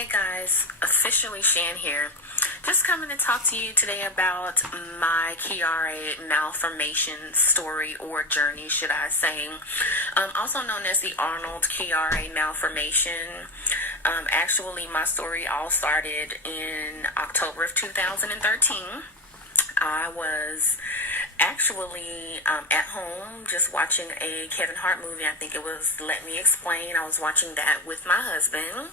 Hey guys, officially Shan here. Just coming to talk to you today about my Chiari Malformation story or journey, should I say. Also known as the Arnold Chiari Malformation. Actually, my story all started in October of 2013. I was actually at home just watching a Kevin Hart movie. I think it was Let Me Explain. I was watching that with my husband.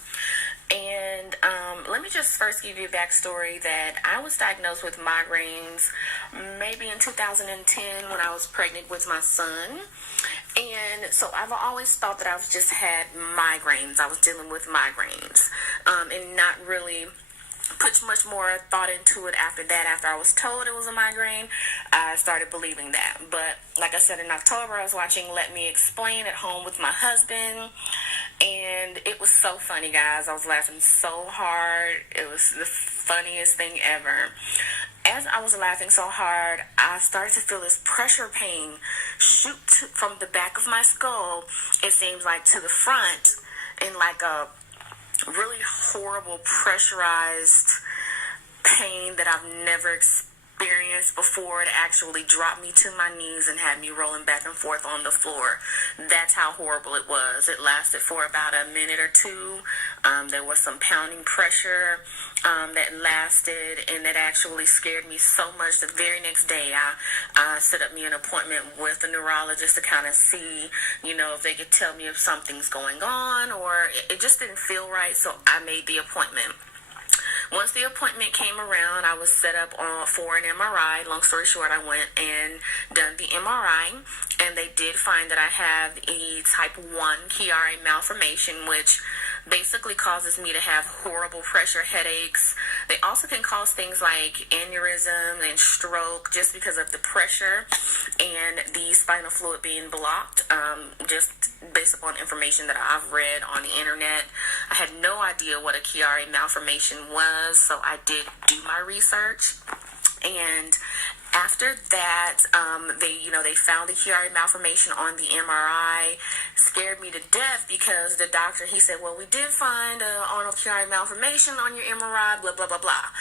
And let me just first give you a backstory that I was diagnosed with migraines maybe in 2010 when I was pregnant with my son. And so I've always thought that I've just had migraines. I was dealing with migraines and not really put much more thought into it after that. After I was told it was a migraine, I started believing that. But like I said, in October, I was watching Let Me Explain at home with my husband. And it was so funny, guys. I was laughing so hard. It was the funniest thing ever. As I was laughing so hard, I started to feel this pressure pain shoot from the back of my skull, it seems like, to the front in like a really horrible pressurized pain that I've never experienced before. It actually dropped me to my knees and had me rolling back and forth on the floor. That's how horrible it was. It lasted for about a minute or two. There was some pounding pressure that lasted, and that actually scared me so much. The very next day, I set up me an appointment with a neurologist to kind of see, if they could tell me if something's going on, or it just didn't feel right, so I made the appointment. Once the appointment came around, I was set up for an MRI. Long story short, I went and done the MRI, and they did find that I have a type 1 Chiari malformation, which basically causes me to have horrible pressure headaches. They also can cause things like aneurysm and stroke just because of the pressure and the spinal fluid being blocked, just based upon information that I've read on the internet. I had no idea what a Chiari malformation was, so I did do my research. And after that, they found the Chiari malformation on the MRI. Scared me to death because the doctor, he said, well, we did find Arnold Chiari malformation on your MRI, blah, blah, blah, blah.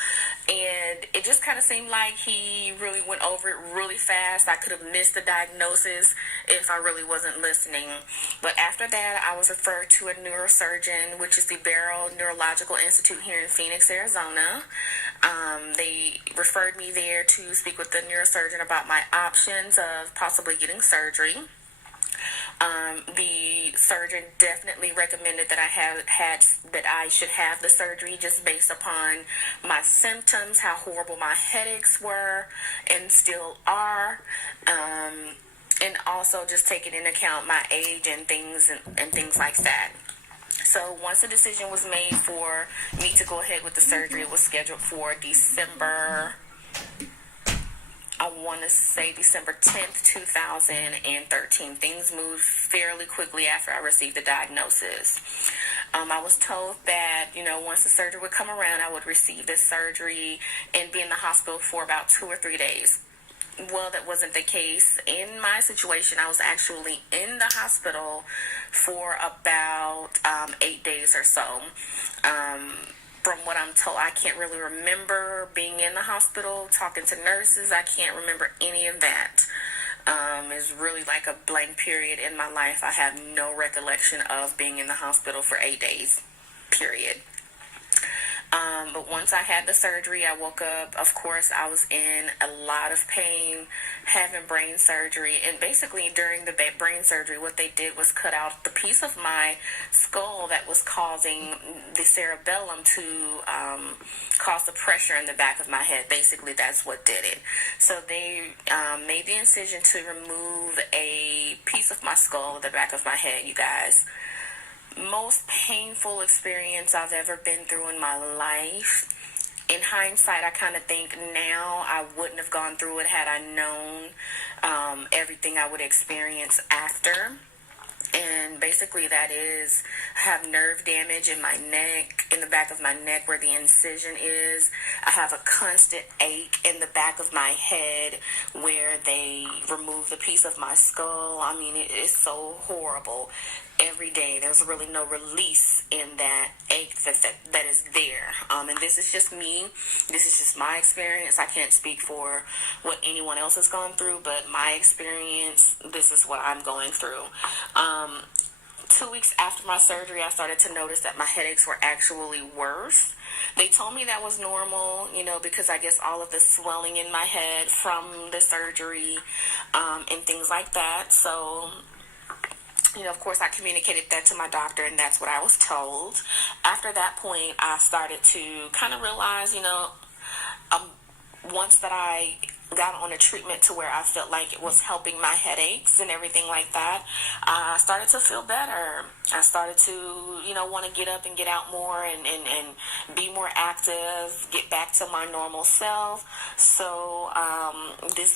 And it just kind of seemed like he really went over it really fast. I could have missed the diagnosis if I really wasn't listening. But after that, I was referred to a neurosurgeon, which is the Barrow Neurological Institute here in Phoenix, Arizona. They referred me there to speak with the neurosurgeon about my options of possibly getting surgery. The surgeon definitely recommended that I should have the surgery just based upon my symptoms, how horrible my headaches were and still are, and also just taking into account my age and things like that. So once the decision was made for me to go ahead with the surgery, it was scheduled for December 10th, 2013. Things moved fairly quickly after I received the diagnosis. I was told that, once the surgery would come around, I would receive this surgery and be in the hospital for about 2 or 3 days. Well, that wasn't the case. In my situation, I was actually in the hospital for about 8 days or so. From what I'm told, I can't really remember being in the hospital, talking to nurses. I can't remember any of that. It's really like a blank period in my life. I have no recollection of being in the hospital for 8 days, period. But once I had the surgery, I woke up. Of course, I was in a lot of pain, having brain surgery. And basically, during the brain surgery, what they did was cut out the piece of my skull that was causing the cerebellum to cause the pressure in the back of my head. Basically, that's what did it. So they made the incision to remove a piece of my skull, the back of my head, you guys. Most painful experience I've ever been through in my life. In hindsight, I kind of think now I wouldn't have gone through it had I known everything I would experience after. And basically that is, I have nerve damage in my neck, in the back of my neck where the incision is. I have a constant ache in the back of my head where they remove the piece of my skull. I mean, it is so horrible. every day. There's really no release in that ache that is there. And this is just me. This is just my experience. I can't speak for what anyone else has gone through, but my experience, this is what I'm going through. 2 weeks after my surgery, I started to notice that my headaches were actually worse. They told me that was normal, because I guess all of the swelling in my head from the surgery and things like that. So, of course, I communicated that to my doctor, and that's what I was told. After that point, I started to kind of realize, once that I got on a treatment to where I felt like it was helping my headaches and everything like that, I started to feel better. I started to, want to get up and get out more and be more active, get back to my normal self. So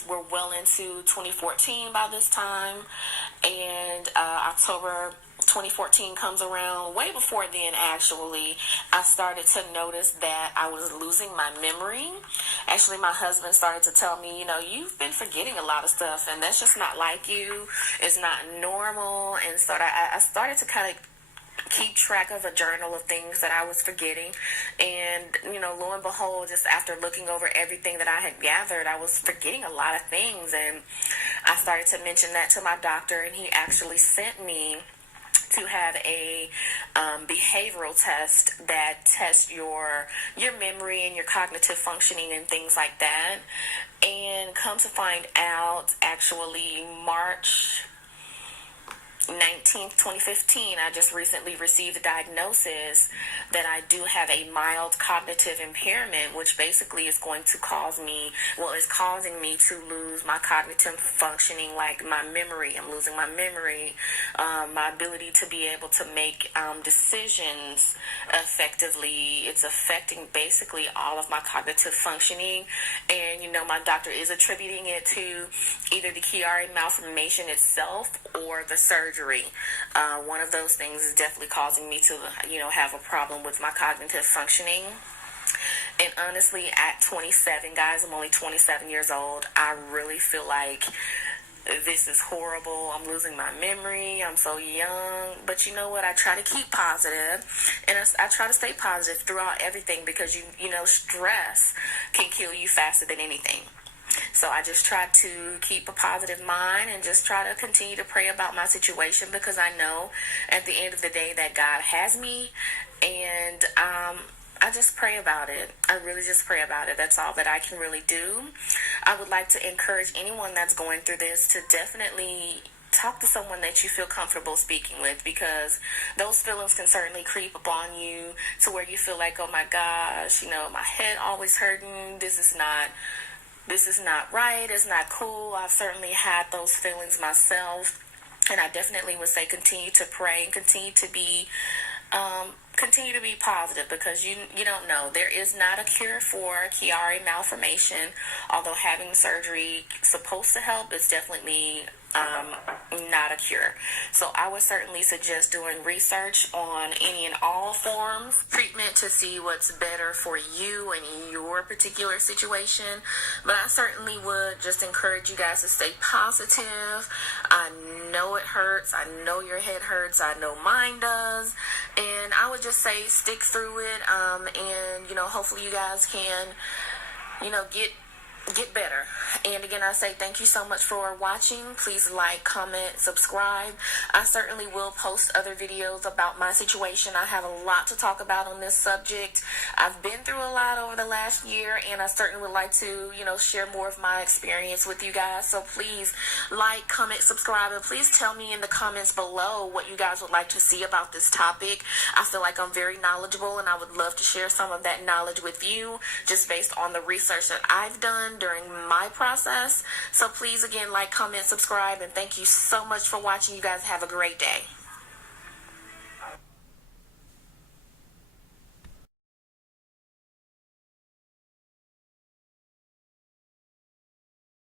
we're well into 2014 by this time, and October 2014 comes around. Way before then, actually, I started to notice that I was losing my memory. Actually, my husband started to tell me, you've been forgetting a lot of stuff, and that's just not like you. It's not normal. And so I started to kind of keep track of a journal of things that I was forgetting. And, lo and behold, just after looking over everything that I had gathered, I was forgetting a lot of things. And I started to mention that to my doctor, and he actually sent me to have a behavioral test that tests your memory and your cognitive functioning and things like that. And come to find out, actually, March 19th, 2015, I just recently received a diagnosis that I do have a mild cognitive impairment, which basically is going to is causing me to lose my cognitive functioning, like my memory. I'm losing my memory, my ability to be able to make decisions effectively. It's affecting basically all of my cognitive functioning. And, my doctor is attributing it to either the Chiari Malformation itself or the surgery. One of those things is definitely causing me to, have a problem with my cognitive functioning. And honestly, at 27, guys, I'm only 27 years old. I really feel like this is horrible. I'm losing my memory. I'm so young. But you know what? I try to keep positive, and I try to stay positive throughout everything, because stress can kill you faster than anything. So I just try to keep a positive mind and just try to continue to pray about my situation, because I know at the end of the day that God has me, and I just pray about it. I really just pray about it. That's all that I can really do. I would like to encourage anyone that's going through this to definitely talk to someone that you feel comfortable speaking with, because those feelings can certainly creep upon you to where you feel like, oh my gosh, my head always hurting. This is not right. It's not cool. I've certainly had those feelings myself, and I definitely would say continue to pray and continue to be positive, because you don't know. There is not a cure for Chiari Malformation. Although having surgery is supposed to help, it's definitely not a cure. So I would certainly suggest doing research on any and all forms of treatment to see what's better for you and in your particular situation. But I certainly would just encourage you guys to stay positive. I know it hurts. I know your head hurts. I know mine does. And I would just say stick through it. And hopefully you guys can, get better. And again, I say thank you so much for watching. Please like, comment, subscribe. I certainly will post other videos about my situation. I have a lot to talk about on this subject. I've been through a lot over the last year, and I certainly would like to, share more of my experience with you guys. So please like, comment, subscribe, and please tell me in the comments below what you guys would like to see about this topic. I feel like I'm very knowledgeable, and I would love to share some of that knowledge with you, just based on the research that I've done during my process. So please, again, like, comment, subscribe, and thank you so much for watching. You guys have a great day.